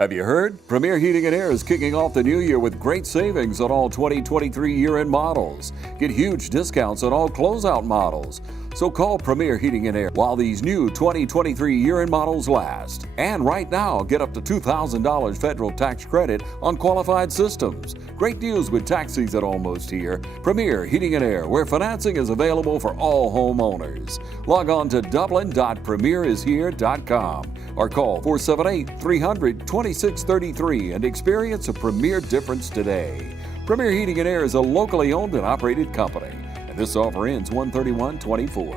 Have you heard? Premier Heating and Air is kicking off the new year with great savings on all 2023 year-end models. Get huge discounts on all closeout models. So call Premier Heating and Air while these new 2023 year-end models last. And right now, get up to $2,000 federal tax credit on qualified systems. Great deals with tax season almost here. Premier Heating and Air, where financing is available for all homeowners. Log on to dublin.premierishere.com or call 478-300-2633 and experience a Premier difference today. Premier Heating and Air is a locally owned and operated company. And this offer ends 1/31/24.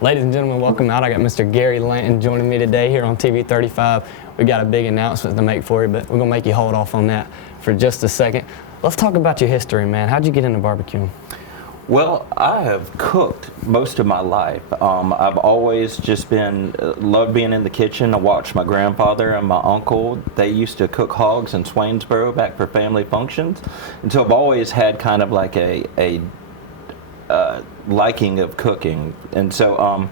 Ladies and gentlemen, welcome out. I got Mr. Gary Lanton joining me today here on TV 35. We got a big announcement to make for you, but we're going to make you hold off on that for just a second. Let's talk about your history, man. How'd you get into barbecuing? Well, I have cooked most of my life. I've always just loved being in the kitchen. I watched my grandfather and my uncle. They used to cook hogs in Swainsboro back for family functions. And so I've always had kind of like a liking of cooking. And so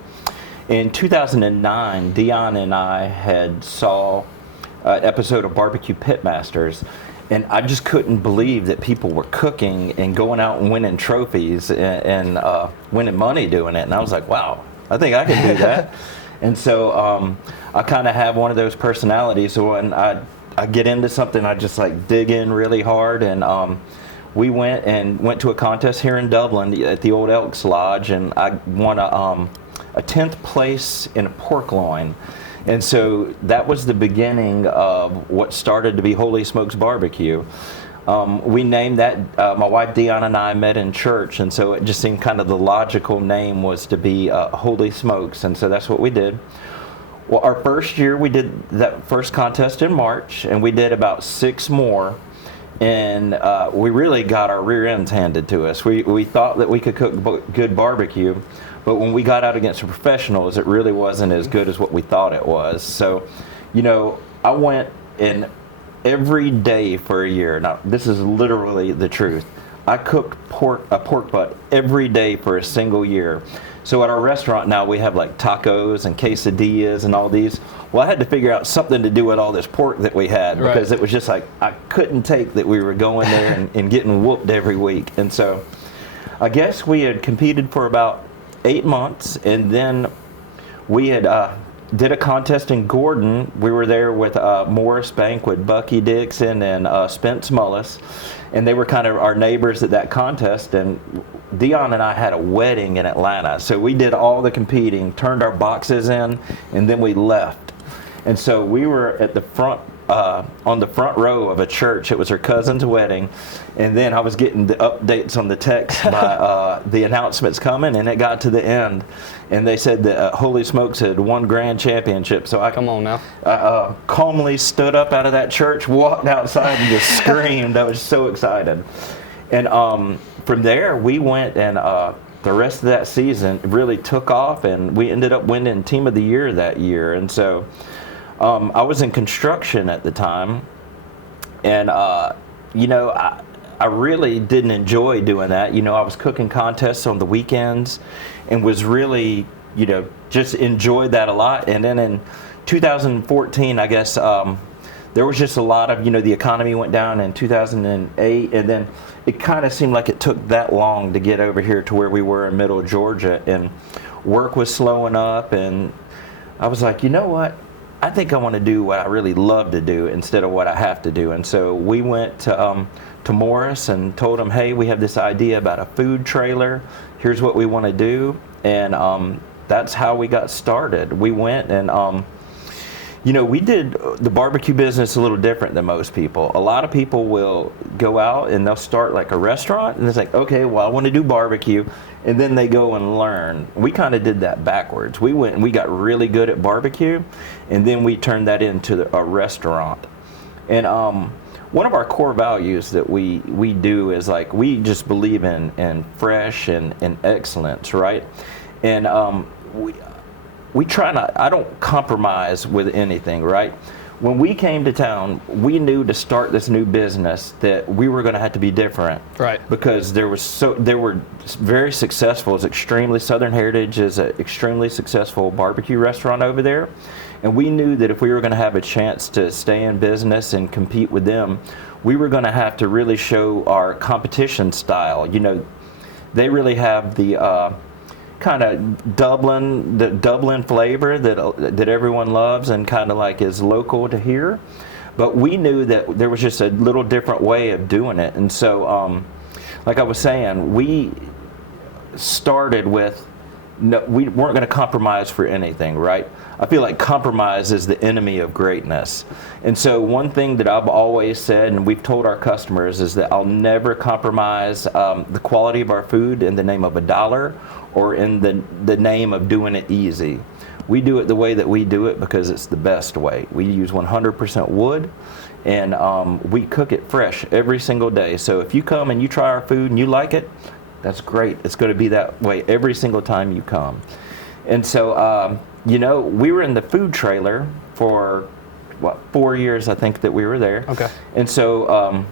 in 2009, Dion and I had saw an episode of Barbecue Pitmasters. And I just couldn't believe that people were cooking and going out and winning trophies and winning money doing it. And I was like, wow, I think I can do that. And so I kind of have one of those personalities. So when I get into something, I just like dig in really hard. And we went to a contest here in Dublin at the Old Elks Lodge, and I won a 10th place in a pork loin. And so that was the beginning of what started to be Holy Smokes Barbecue. We named that, my wife Dion and I met in church, and so it just seemed kind of the logical name was to be Holy Smokes, and so that's what we did. Well, our first year we did that first contest in March, and we did about 6 more, and we really got our rear ends handed to us. We thought that we could cook good barbecue, but when we got out against the professionals, it really wasn't as good as what we thought it was. So, you know, I went in every day for a year. Now, this is literally the truth. I cooked a pork butt every day for a single year. So at our restaurant now, we have like tacos and quesadillas and all these. Well, I had to figure out something to do with all this pork that we had, because it was just like, I couldn't take that we were going there and getting whooped every week. And so I guess we had competed for about 8 months, and then we had did a contest in Gordon. We were there with Morris Banquet, Bucky Dixon, and Spence Mullis, and they were kind of our neighbors at that contest. And Dion and I had a wedding in Atlanta, so we did all the competing, turned our boxes in, and then we left. And so we were at the front, on the front row of a church. It was her cousin's wedding, and then I was getting the updates on the text by the announcements coming, and it got to the end, and they said that Holy Smokes had won grand championship. So I calmly stood up out of that church, walked outside, and just screamed. I was so excited. And from there, we went, and the rest of that season really took off, and we ended up winning Team of the Year that year. And so I was in construction at the time, and you know, I really didn't enjoy doing that. You know, I was cooking contests on the weekends and was really, you know, just enjoyed that a lot. And then in 2014, I guess, there was just a lot of, you know, the economy went down in 2008, and then it kind of seemed like it took that long to get over here to where we were in Middle Georgia, and work was slowing up, and I was like, you know what? I think I want to do what I really love to do instead of what I have to do. And so we went to Morris and told him, hey, we have this idea about a food trailer. Here's what we want to do. And that's how we got started. We went and, you know, we did the barbecue business a little different than most people. A lot of people will go out and they'll start like a restaurant, and it's like, okay, well, I want to do barbecue, and then they go and learn. We kind of did that backwards. We went and we got really good at barbecue, and then we turned that into a restaurant. And one of our core values that we do is like, we just believe in fresh and excellence, right? And we try not, I don't compromise with anything, right? When we came to town, we knew to start this new business that we were going to have to be different, right? Because they were very successful. It's extremely Southern Heritage is an extremely successful barbecue restaurant over there, And we knew that if we were going to have a chance to stay in business and compete with them, we were going to have to really show our competition style. You know, they really have the kind of Dublin flavor that everyone loves and kind of like is local to here. But we knew that there was just a little different way of doing it. And so, like I was saying, we started with, no, we weren't going to compromise for anything, right? I feel like compromise is the enemy of greatness. And so one thing that I've always said, and we've told our customers, is that I'll never compromise the quality of our food in the name of $1 or in the name of doing it easy. We do it the way that we do it because it's the best way. We use 100% wood, and we cook it fresh every single day. So if you come and you try our food and you like it, that's great. It's going to be that way every single time you come. And so, you know, we were in the food trailer for, 4 years, I think, that we were there. Okay. And so,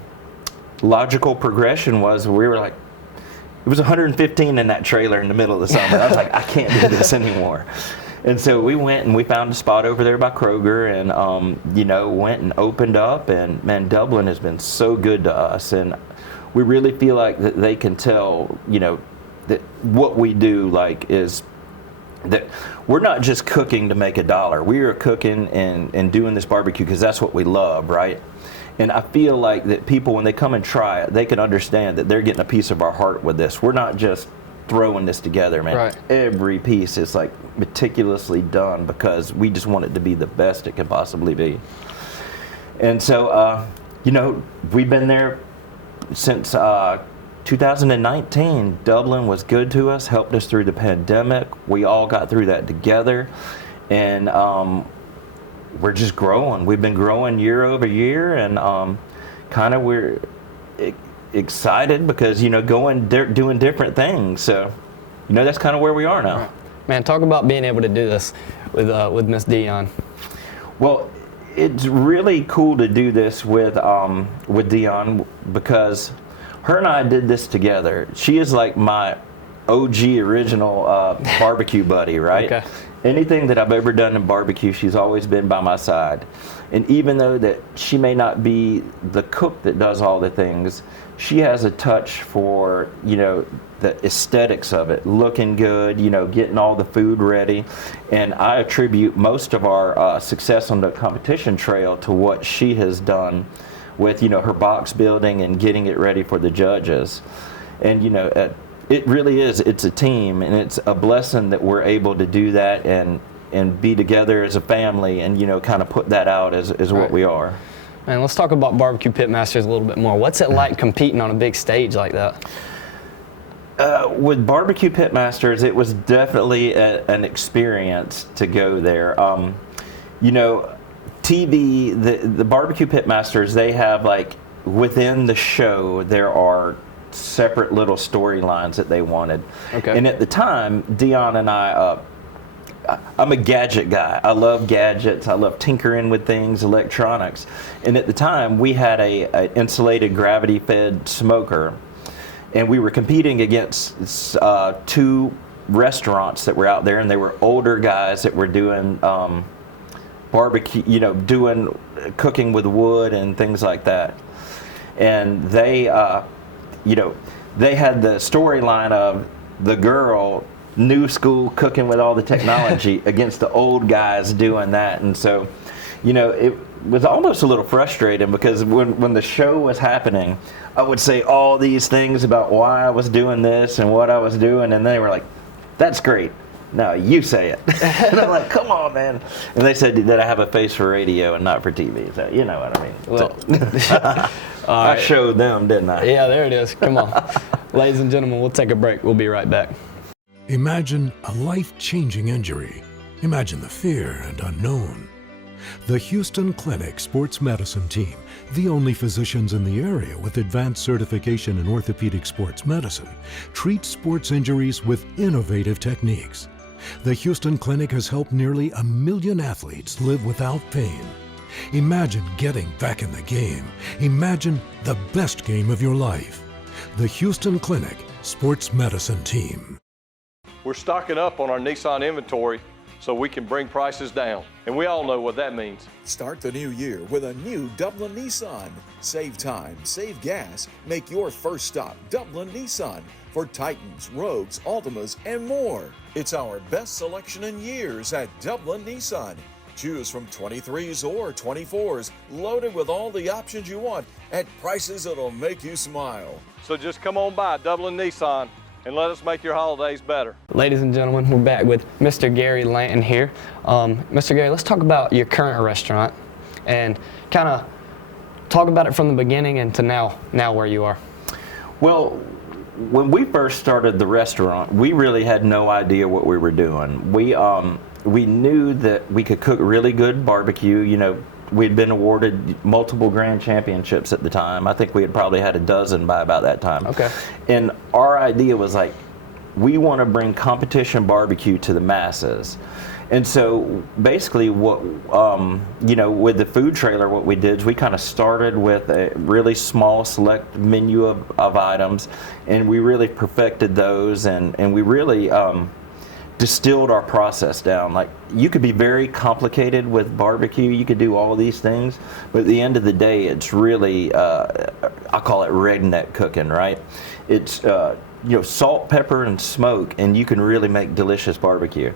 logical progression was we were like, it was 115 in that trailer in the middle of the summer. I was like, I can't do this anymore. And so we went and we found a spot over there by Kroger and, you know, went and opened up. And, man, Dublin has been so good to us. And we really feel like that they can tell, you know, that what we do, like, is that we're not just cooking to make $1. We are cooking and doing this barbecue because that's what we love, right? And I feel like that people, when they come and try it, they can understand that they're getting a piece of our heart with this. We're not just throwing this together, man. Right. Every piece is like meticulously done because we just want it to be the best it can possibly be. And so, you know, we've been there since 2019. Dublin was good to us, helped us through the pandemic. We all got through that together, and we're just growing. We've been growing year over year, and kind of we're excited because, you know, doing different things. So, you know, that's kind of where we are now. Right. Man, talk about being able to do this with Miss Dion. Well, it's really cool to do this with Dion because her and I did this together. She is like my OG original barbecue buddy, right? Okay. Anything that I've ever done in barbecue, she's always been by my side. And even though that she may not be the cook that does all the things, she has a touch for, you know, the aesthetics of it, looking good, you know, getting all the food ready. And I attribute most of our success on the competition trail to what she has done with, you know, her box building and getting it ready for the judges. And, you know, it really is, it's a team, and it's a blessing that we're able to do that and be together as a family and, you know, kind of put that out as what we are. Man, let's talk about Barbecue Pitmasters a little bit more. What's it like competing on a big stage like that? With Barbecue Pitmasters, it was definitely an experience to go there. You know, TV, the Barbecue Pitmasters, they have, like, within the show, there are separate little storylines that they wanted. Okay. And at the time, Dion and I'm a gadget guy. I love gadgets. I love tinkering with things, electronics. And at the time, we had a insulated gravity-fed smoker, and we were competing against two restaurants that were out there, and they were older guys that were doing barbecue, you know, doing cooking with wood and things like that. And they, you know, they had the storyline of the girl, new school, cooking with all the technology against the old guys doing that. And so, you know, it was almost a little frustrating because when the show was happening, I would say all these things about why I was doing this and what I was doing, and they were like, "That's great. No, you say it." And I'm like, "Come on, man." And they said that I have a face for radio and not for TV. So you know what I mean. Well, So, I showed them, didn't I? yeah, there it is. Come on. Ladies and gentlemen, we'll take a break. We'll be right back. Imagine a life-changing injury. Imagine the fear and unknown. The Houston Clinic Sports Medicine Team, the only physicians in the area with advanced certification in orthopedic sports medicine, treats sports injuries with innovative techniques. The Houston Clinic has helped nearly 1 million athletes live without pain. Imagine getting back in the game. Imagine the best game of your life. The Houston Clinic Sports Medicine Team. We're stocking up on our Nissan inventory, so we can bring prices down. And we all know what that means. Start the new year with a new Dublin Nissan. Save time, save gas. Make your first stop Dublin Nissan for Titans, Rogues, Altimas, and more. It's our best selection in years at Dublin Nissan. Choose from 23s or 24s, loaded with all the options you want at prices that'll make you smile. So just come on by Dublin Nissan and let us make your holidays better. Ladies and gentlemen, we're back with Mr. Gary Lanton here. Mr. Gary, let's talk about your current restaurant and kind of talk about it from the beginning and to now where you are. Well, when we first started the restaurant, we really had no idea what we were doing. We knew that we could cook really good barbecue. You know, we'd been awarded multiple grand championships at the time. I think we had probably had a dozen by about that time. Okay. And our idea was like, we want to bring competition barbecue to the masses. And so basically what, you know, with the food trailer, what we did is we kind of started with a really small select menu of items, and we really perfected those, and we really distilled our process down. Like, you could be very complicated with barbecue, you could do all these things, but at the end of the day, it's really, I call it redneck cooking, right? It's, you know, salt, pepper, and smoke, and you can really make delicious barbecue.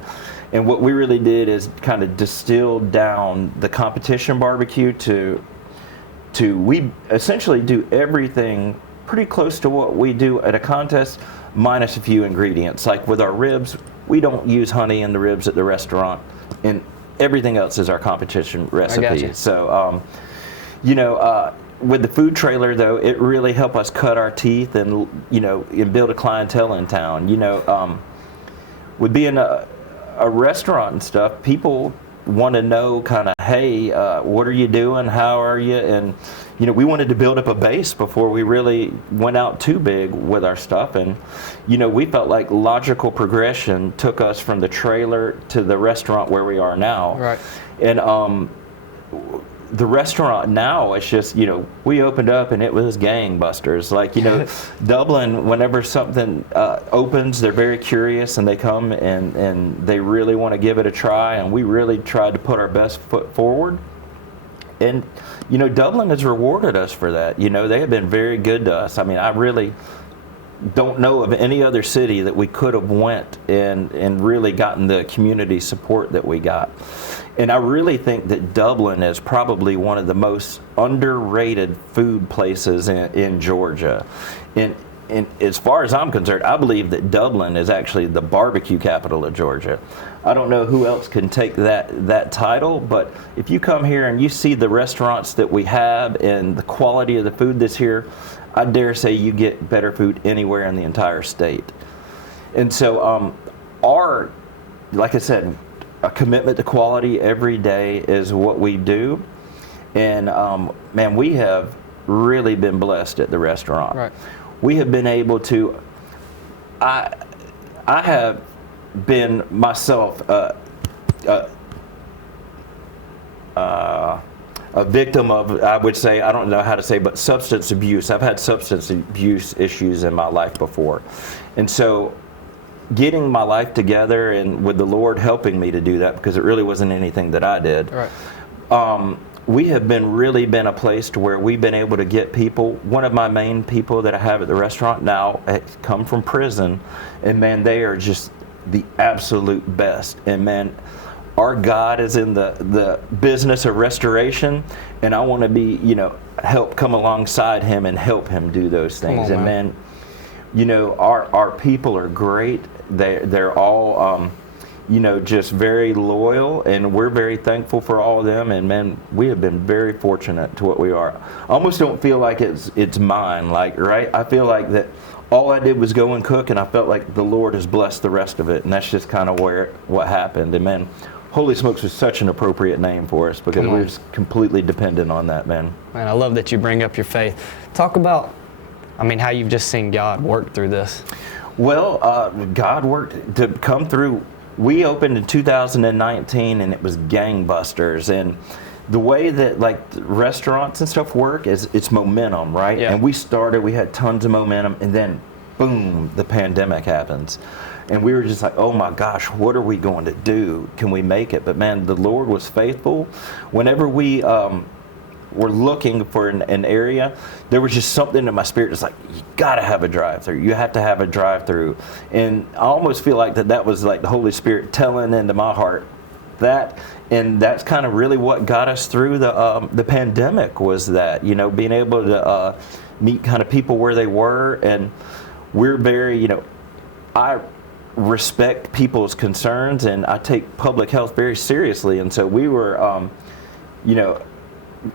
And what we really did is kind of distilled down the competition barbecue to we essentially do everything pretty close to what we do at a contest, minus a few ingredients. Like with our ribs, we don't use honey in the ribs at the restaurant, and everything else is our competition recipe. I gotcha. So, you know, with the food trailer though, it really helped us cut our teeth and, you know, and build a clientele in town. You know, with being a restaurant and stuff, people want to know kind of, hey, what are you doing? How are you? And, you know, we wanted to build up a base before we really went out too big with our stuff. And, you know, we felt like logical progression took us from the trailer to the restaurant where we are now. Right. And the restaurant now, it's just, you know, we opened up and it was gangbusters. Like, you know, Dublin, whenever something opens, they're very curious and they come and they really want to give it a try, and we really tried to put our best foot forward. And, you know, Dublin has rewarded us for that. You know, they have been very good to us. I mean, I really don't know of any other city that we could have went and really gotten the community support that we got. And I really think that Dublin is probably one of the most underrated food places in Georgia. And as far as I'm concerned, I believe that Dublin is actually the barbecue capital of Georgia. I don't know who else can take that title, but if you come here and you see the restaurants that we have and the quality of the food that's here, I dare say you get better food anywhere in the entire state. And so our, like I said, a commitment to quality every day is what we do. And man, we have really been blessed at the restaurant. Right. We have been able to, I have been myself a victim of, I would say, I don't know how to say, but substance abuse. I've had substance abuse issues in my life before. And so getting my life together and with the Lord helping me to do that, because it really wasn't anything that I did. Right. We have really been a place to where we've been able to get people. One of my main people that I have at the restaurant now come from prison, and man, they are just the absolute best. And man, our God is in the business of restoration, and I want to be, you know, help come alongside him and help him do those things. Come on, and man, you know, our people are great. They're all, you know, just very loyal, and we're very thankful for all of them. And man, we have been very fortunate to what we are. I almost don't feel like it's mine, like, right? I feel like that all I did was go and cook, and I felt like the Lord has blessed the rest of it, and that's just kind of what happened. And man, Holy Smokes was such an appropriate name for us because we're just completely dependent on that, man. Man, I love that you bring up your faith. Talk about, I mean, how you've just seen God work through this. Well, God worked to come through. We opened in 2019, and it was gangbusters. And the way that like restaurants and stuff work is it's momentum, right? Yeah. And we had tons of momentum, and then boom, the pandemic happens. And we were just like, oh my gosh, what are we going to do? Can we make it? But man, the Lord was faithful. Whenever we were looking for an area, there was just something in my spirit that's like, you gotta have a drive-through. You have to have a drive-through. And I almost feel like that was like the Holy Spirit telling into my heart that, and that's kind of really what got us through the pandemic, was that, you know, being able to meet kind of people where they were. And we're very, you know, I respect people's concerns, and I take public health very seriously. And so we were, you know,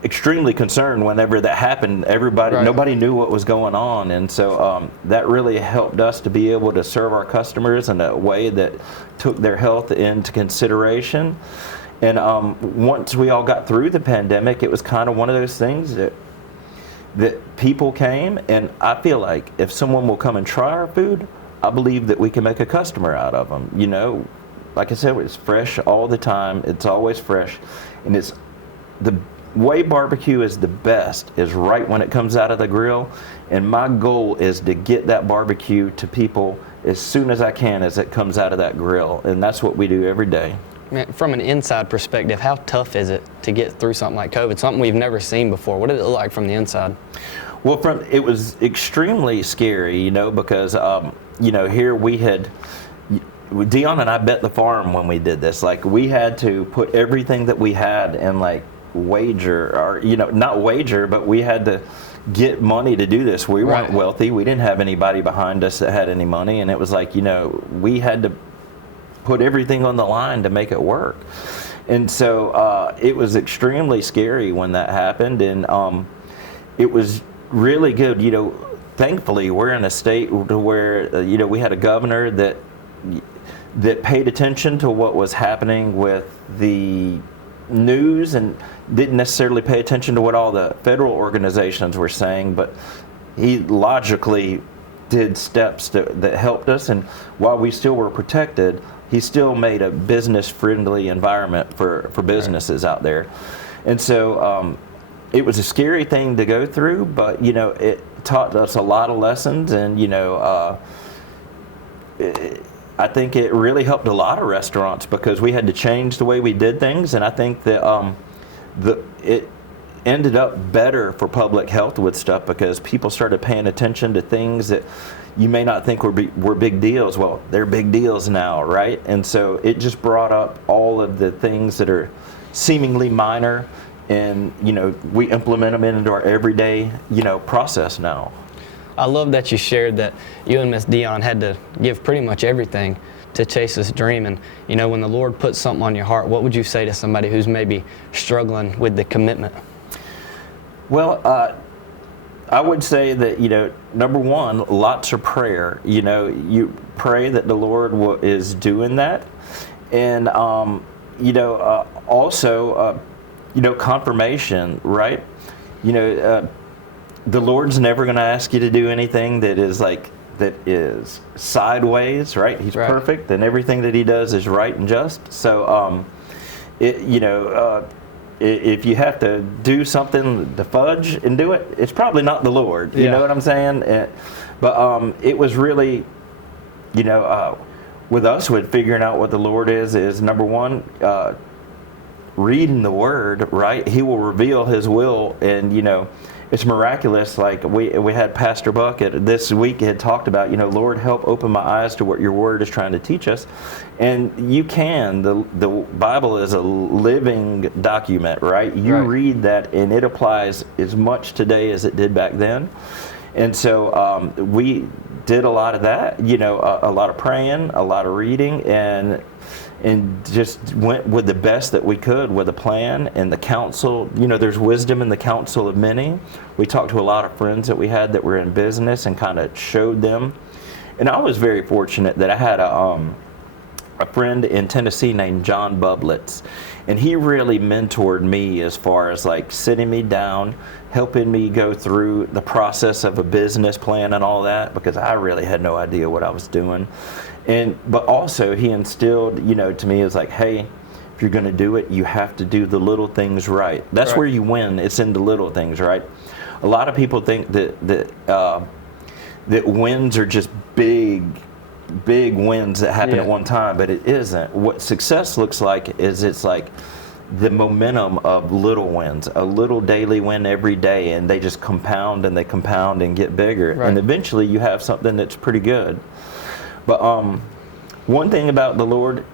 extremely concerned whenever that happened. Nobody knew what was going on, and so that really helped us to be able to serve our customers in a way that took their health into consideration. And once we all got through the pandemic, it was kind of one of those things that people came, and I feel like if someone will come and try our food, I believe that we can make a customer out of them. You know, like I said, it's fresh all the time. It's always fresh, and it's the way barbecue is the best is right when it comes out of the grill. And my goal is to get that barbecue to people as soon as I can as it comes out of that grill, and that's what we do every day. Man, from an inside perspective, how tough is it to get through something like COVID, something we've never seen before? What did it look like from the inside? Well, it was extremely scary, you know, because you know, here we had, Dion and I bet the farm when we did this. Like, we had to put everything that we had in, like, wager, or, you know, not wager, but we had to get money to do this. We weren't wealthy. We didn't have anybody behind us that had any money, and it was like, you know, we had to put everything on the line to make it work. And so it was extremely scary when that happened, and it was really good. You know, thankfully we're in a state to where you know, we had a governor that paid attention to what was happening with the news and didn't necessarily pay attention to what all the federal organizations were saying, but he logically did steps that helped us. And while we still were protected, he still made a business-friendly environment for businesses out there. And so it was a scary thing to go through, but, you know, it taught us a lot of lessons. And, you know, I think it really helped a lot of restaurants, because we had to change the way we did things. And I think that it ended up better for public health with stuff, because people started paying attention to things that you may not think were big deals. Well, they're big deals now, right? And so it just brought up all of the things that are seemingly minor, and, you know, we implement them into our everyday, you know, process now. I love that you shared that you and Miss Dion had to give pretty much everything to chase this dream. And, you know, when the Lord puts something on your heart, what would you say to somebody who's maybe struggling with the commitment? Well, I would say that, you know, number one, lots of prayer. You know, you pray that the Lord is doing that. And, you know, also, you know, confirmation, right? You know, the Lord's never going to ask you to do anything that is sideways, right? He's perfect, and everything that he does is right and just. So, you know, if you have to do something to fudge and do it, it's probably not the Lord. You know what I'm saying? But it was really, you know, with us, with figuring out what the Lord is number one, reading the Word, right? He will reveal His will, and, you know, it's miraculous. Like we had Pastor Buck this week had talked about, you know, Lord, help open my eyes to what your Word is trying to teach us. And you can. The Bible is a living document, right? You read that, and it applies as much today as it did back then. And so we did a lot of that, you know, a lot of praying, a lot of reading, and just went with the best that we could with a plan and the counsel. You know, there's wisdom in the counsel of many. We talked to a lot of friends that we had that were in business and kind of showed them. And I was very fortunate that I had a friend in Tennessee named John Bublitz, and he really mentored me as far as like sitting me down, helping me go through the process of a business plan and all that, because I really had no idea what I was doing. But also he instilled, you know, to me, is like, hey, if you're going to do it, you have to do the little things right. That's where you win. It's in the little things, right? A lot of people think that wins are just big, big wins that happen Yeah. at one time, but it isn't. What success looks like is it's like the momentum of little wins, a little daily win every day, and they just compound and they compound and get bigger. Right. And eventually you have something that's pretty good. But one thing about the Lord,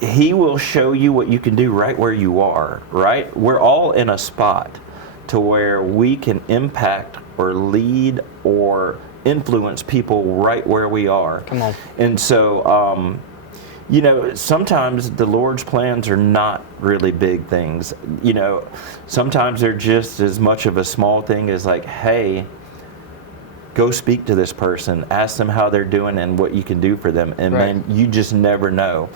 He will show you what you can do right where you are, right? We're all in a spot to where we can impact or lead or influence people right where we are. Come on. And so, you know, sometimes the Lord's plans are not really big things. You know, sometimes they're just as much of a small thing as like, hey, go speak to this person, ask them how they're doing and what you can do for them. And Right. man, you just never know.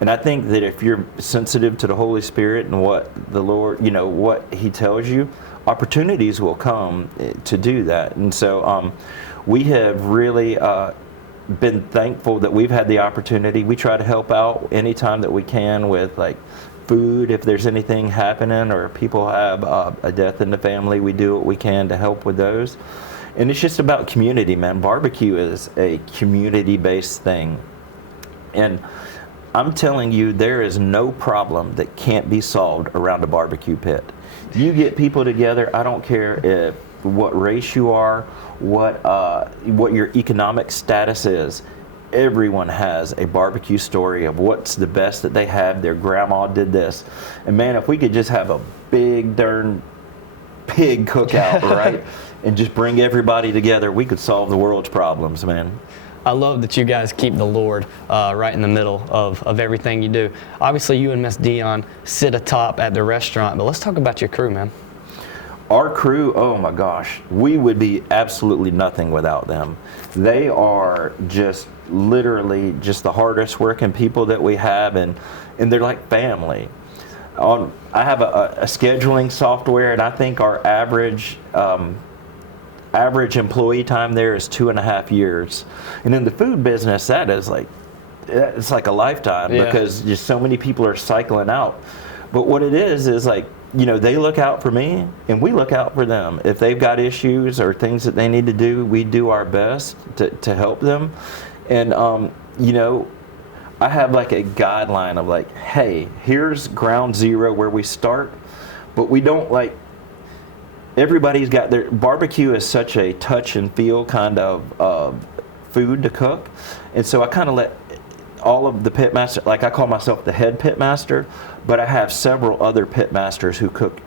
And I think that if you're sensitive to the Holy Spirit and what the Lord, you know, what He tells you, opportunities will come to do that. And so we have really been thankful that we've had the opportunity. We try to help out anytime that we can with like food, if there's anything happening or people have a death in the family, we do what we can to help with those. And it's just about community, man. Barbecue is a community-based thing. And I'm telling you, there is no problem that can't be solved around a barbecue pit. You get people together, I don't care what race you are, what your economic status is. Everyone has a barbecue story of what's the best that they have. Their grandma did this. And man, if we could just have a big darn pig cookout, right? And just bring everybody together, we could solve the world's problems, man. I love that you guys keep the Lord right in the middle of everything you do. Obviously, you and Miss Dion sit atop at the restaurant, but let's talk about your crew, man. Our crew, oh my gosh, we would be absolutely nothing without them. They are just literally just the hardest working people that we have, and they're like family. I have a scheduling software, and I think our average employee time there is 2.5 years. And in the food business, that is like, it's like a lifetime because just so many people are cycling out. But what it is like, you know, they look out for me and we look out for them. If they've got issues or things that they need to do, we do our best to help them. And, you know, I have like a guideline of like, hey, here's ground zero where we start, but we don't like, everybody's got their barbecue is such a touch and feel kind of food to cook. And so I kind of let all of the pit master, like I call myself the head pit master, but I have several other pit masters who cook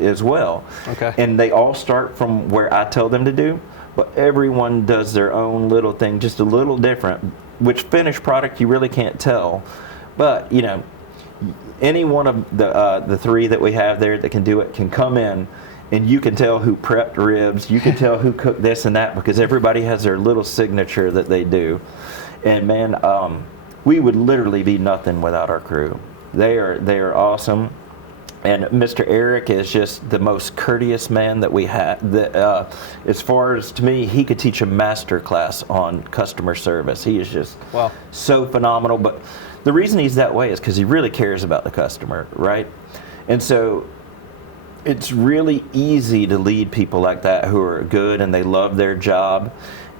as well. Okay. And they all start from where I tell them to do, but everyone does their own little thing, just a little different, which finished product you really can't tell. But, you know, any one of the three that we have there that can do it can come in, and you can tell who prepped ribs, you can tell who cooked this and that, because everybody has their little signature that they do. And man, we would literally be nothing without our crew. They are awesome. And Mr. Eric is just the most courteous man that we have. As far as, to me, he could teach a master class on customer service. He is just so phenomenal. But the reason he's that way is because he really cares about the customer, right? And so it's really easy to lead people like that who are good and they love their job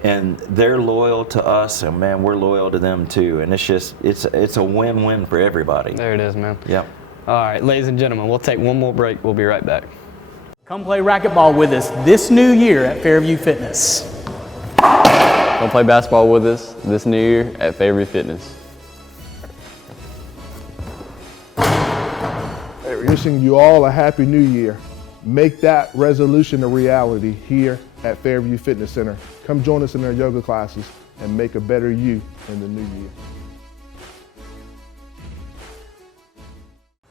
and they're loyal to us, and man, we're loyal to them too. And it's just, it's a win-win for everybody. There it is, man. Yep. All right, ladies and gentlemen, we'll take one more break. We'll be right back. Come play racquetball with us this new year at Fairview Fitness. Come play basketball with us this new year at Fairview Fitness. Wishing you all a happy new year. Make that resolution a reality here at Fairview Fitness Center. Come join us in our yoga classes and make a better you in the new year.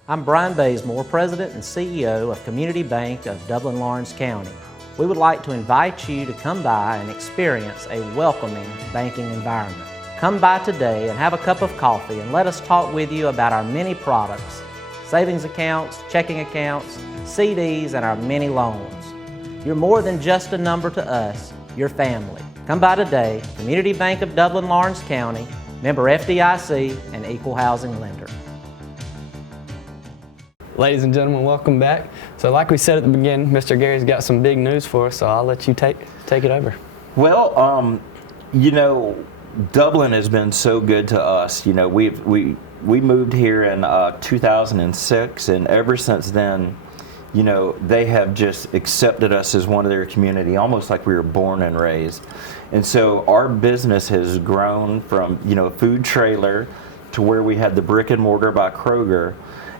I'm Brian Bazemore, President and CEO of Community Bank of Dublin-Lawrence County. We would like to invite you to come by and experience a welcoming banking environment. Come by today and have a cup of coffee and let us talk with you about our many products, savings accounts, checking accounts, CDs, and our many loans. You're more than just a number to us, you're family. Come by today, Community Bank of Dublin-Lawrence County, member FDIC, and equal housing lender. Ladies and gentlemen, welcome back. So like we said at the beginning, Mr. Gary's got some big news for us, so I'll let you take it over. Well, you know, Dublin has been so good to us. You know, we moved here in 2006, and ever since then, you know, they have just accepted us as one of their community, almost like we were born and raised. And so our business has grown from, you know, a food trailer to where we had the brick and mortar by Kroger.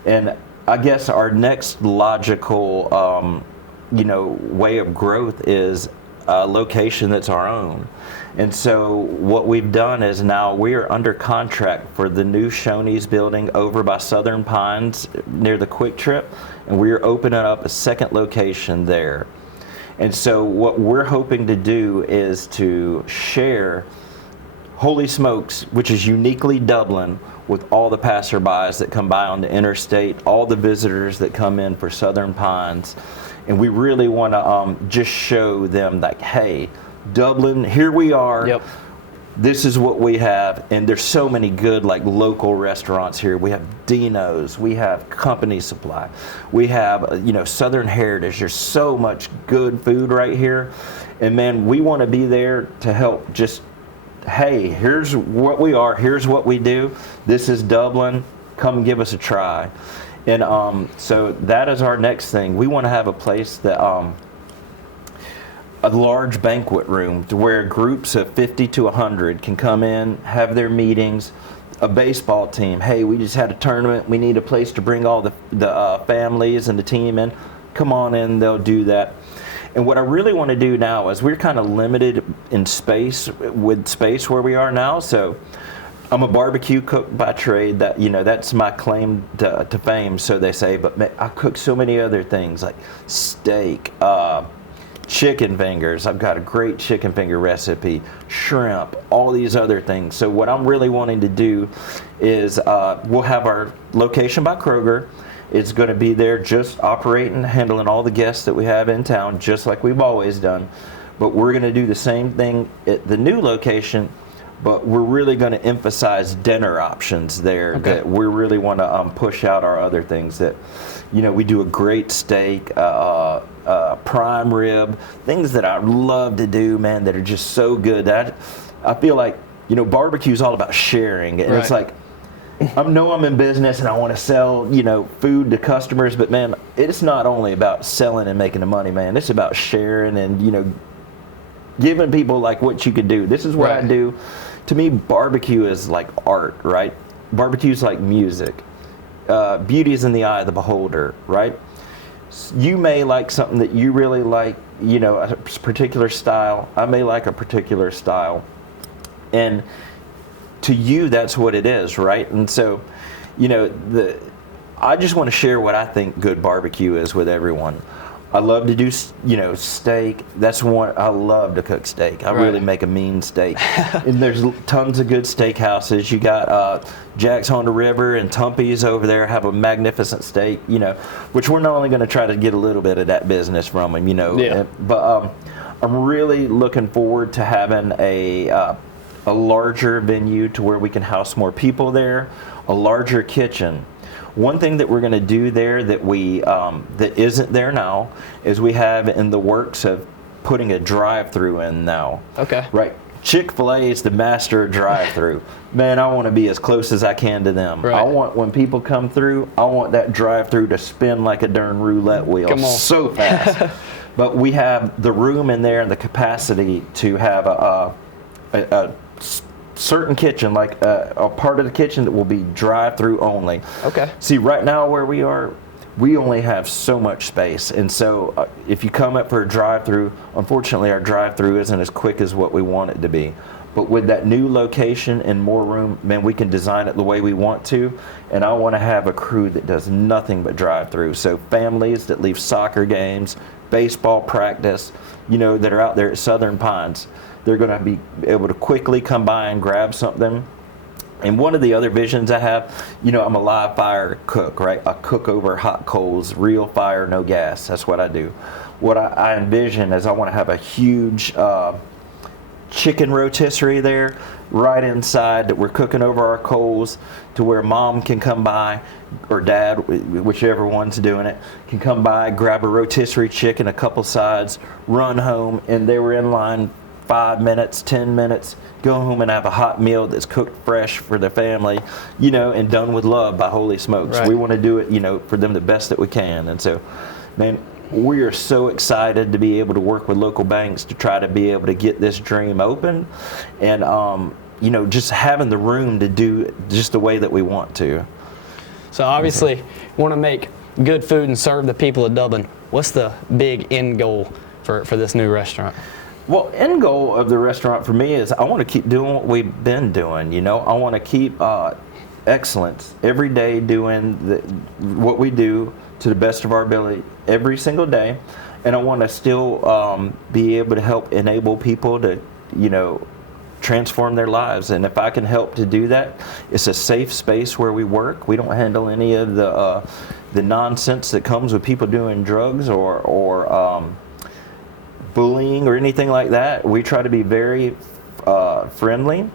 And I guess our next logical, you know, way of growth is a location that's our own. And so what we've done is now we are under contract for the new Shoney's building over by Southern Pines near the Quick Trip, and we are opening up a second location there. And so what we're hoping to do is to share Holy Smokes, which is uniquely Dublin, with all the passerbys that come by on the interstate, all the visitors that come in for Southern Pines. And we really want to just show them like, hey, Dublin, here we are. Yep. This is what we have. And there's so many good like local restaurants here. We have Dino's, we have Company Supply, we have, you know, Southern Heritage. There's so much good food right here. And man, we want to be there to help just, hey, here's what we are, here's what we do. This is Dublin. Come give us a try. And so that is our next thing. We want to have a place that, a large banquet room to where groups of 50 to 100 can come in, have their meetings. A baseball team, hey, we just had a tournament. We need a place to bring all the families and the team in. Come on in, they'll do that. And what I really want to do now is we're kind of limited in space with space where we are now. So I'm a barbecue cook by trade. That, you know, that's my claim to fame, so they say. But I cook so many other things like steak, chicken fingers. I've got a great chicken finger recipe, shrimp, all these other things. So what I'm really wanting to do is we'll have our location by Kroger. It's going to be there just operating, handling all the guests that we have in town, just like we've always done. But we're going to do the same thing at the new location, but we're really going to emphasize dinner options there. Okay. That we really want to push out our other things that, you know, we do a great steak, prime rib, things that I love to do, man, that are just so good. That I feel like, you know, barbecue is all about sharing. And It's like, I know I'm in business and I want to sell, you know, food to customers, but man, it's not only about selling and making the money, man. It's about sharing and, you know, giving people like what you could do. This is what I do. To me, barbecue is like art, right? Barbecue is like music. Beauty is in the eye of the beholder, right? You may like something that you really like, you know, a particular style. I may like a particular style. And to you, that's what it is, right? And so, you know, I just want to share what I think good barbecue is with everyone. I love to do, you know, steak. That's one, I love to cook steak. I really make a mean steak. And there's tons of good steakhouses. You got Jack's on the River and Tumpy's over there have a magnificent steak, you know, which we're not only going to try to get a little bit of that business from them, you know, but I'm really looking forward to having a larger venue to where we can house more people there, a larger kitchen. One thing that we're going to do there that we that isn't there now is we have in the works of putting a drive-through in now. Okay. Right. Chick-fil-A is the master drive-through. Man, I want to be as close as I can to them. Right. I want when people come through, I want that drive-through to spin like a darn roulette wheel. Come on. So fast. But we have the room in there and the capacity to have a certain kitchen, like a part of the kitchen that will be drive-through only. Okay. See, right now where we are, we only have so much space, and so if you come up for a drive-through, unfortunately our drive-through isn't as quick as what we want it to be. But with that new location and more room, man, we can design it the way we want to, and I want to have a crew that does nothing but drive-through. So families that leave soccer games, baseball practice, you know, that are out there at Southern Pines, they're going to be able to quickly come by and grab something. And one of the other visions I have, you know, I'm a live fire cook, right? I cook over hot coals, real fire, no gas. That's what I do. What I envision is I want to have a huge chicken rotisserie there right inside that we're cooking over our coals to where mom can come by, or dad, whichever one's doing it, can come by, grab a rotisserie chicken, a couple sides, run home, and they were in line 5 minutes, 10 minutes, go home and have a hot meal that's cooked fresh for the family, you know, and done with love by Holy Smokes. Right. We want to do it, you know, for them the best that we can. And so, man, we are so excited to be able to work with local banks to try to be able to get this dream open, and you know, just having the room to do it just the way that we want to. So obviously, you want to make good food and serve the people of Dublin. What's the big end goal for this new restaurant? Well, end goal of the restaurant for me is I want to keep doing what we've been doing. You know, I want to keep excellence every day, doing what we do to the best of our ability every single day, and I want to still be able to help enable people to, you know, transform their lives. And if I can help to do that, it's a safe space where we work. We don't handle any of the nonsense that comes with people doing drugs or bullying or anything like that. We try to be very friendly.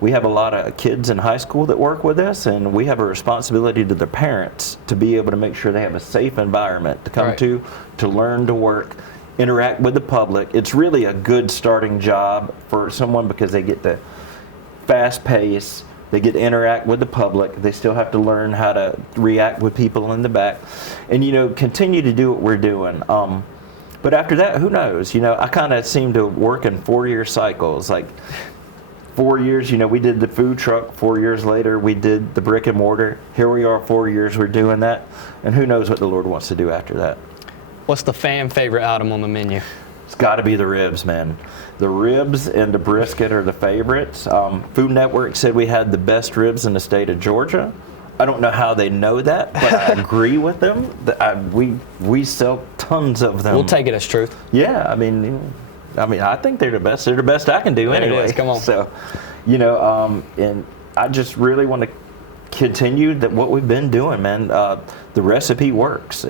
We have a lot of kids in high school that work with us, and we have a responsibility to the parents to be able to make sure they have a safe environment to come to learn, to work, interact with the public. It's really a good starting job for someone because they get the fast pace, they get to interact with the public, they still have to learn how to react with people in the back, and, you know, continue to do what we're doing. But after that, who knows? You know, I kind of seem to work in 4-year cycles. Like 4 years, you know, we did the food truck. 4 years later, we did the brick and mortar. Here we are, 4 years, we're doing that. And who knows what the Lord wants to do after that. What's the fan favorite item on the menu? It's got to be the ribs, man. The ribs and the brisket are the favorites. Food Network said we had the best ribs in the state of Georgia. I don't know how they know that, but I agree with them. We sell tons of them. We'll take it as truth. Yeah, I mean, I think they're the best. They're the best I can do There anyway. it is. Come on. So, you know, and I just really want to continue what we've been doing, man. The recipe works.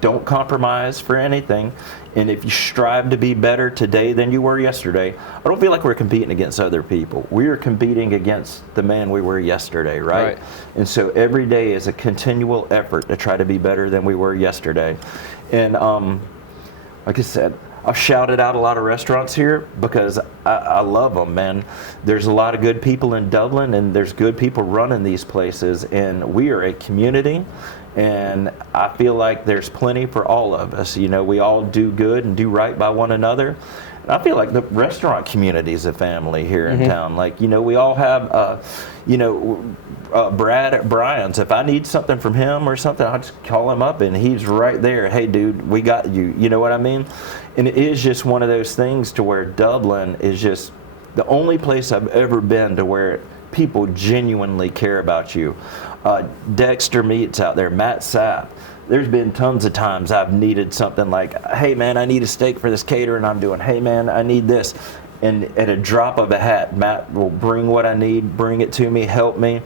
Don't compromise for anything. And if you strive to be better today than you were yesterday, I don't feel like we're competing against other people. We are competing against the man we were yesterday, right? And so every day is a continual effort to try to be better than we were yesterday. And like I said, I've shouted out a lot of restaurants here because I love them, man. There's a lot of good people in Dublin, and there's good people running these places, and we are a community, and I feel like there's plenty for all of us. You know, we all do good and do right by one another. And I feel like the restaurant community is a family here in town. Like, you know, we all have, you know, Brad at Brian's. If I need something from him or something, I just call him up and he's right there. Hey, dude, we got you. You know what I mean? And it is just one of those things to where Dublin is just the only place I've ever been to where people genuinely care about you. Dexter Meats out there, Matt Sapp. There's been tons of times I've needed something like, hey man, I need a steak for this caterer, and I'm doing, hey man, I need this. And at a drop of a hat, Matt will bring what I need, bring it to me, help me.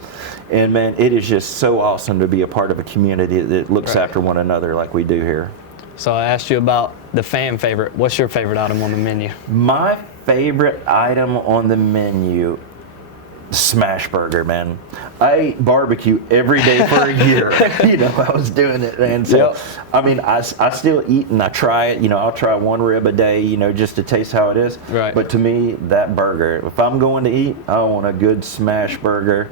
And man, it is just so awesome to be a part of a community that looks after one another like we do here. So I asked you about the fan favorite. What's your favorite item on the menu? My favorite item on the menu, smash burger, man. I ate barbecue every day for a year. You know, I was doing it, man. So, I mean, I still eat and I try it. You know, I'll try one rib a day, you know, just to taste how it is. Right. But to me, that burger, if I'm going to eat, I want a good smash burger.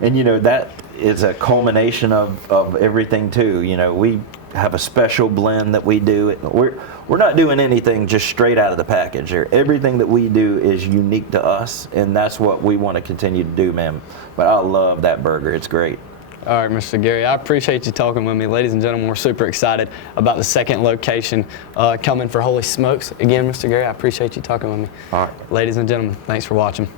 And, you know, that is a culmination of everything, too. You know, we have a special blend that we do. We're not doing anything just straight out of the package here. Everything that we do is unique to us, and that's what we want to continue to do, man. But I love that burger. It's great. All right, Mr. Gary, I appreciate you talking with me. Ladies and gentlemen, we're super excited about the second location coming for Holy Smokes. Again, Mr. Gary, I appreciate you talking with me. All right. Ladies and gentlemen, thanks for watching.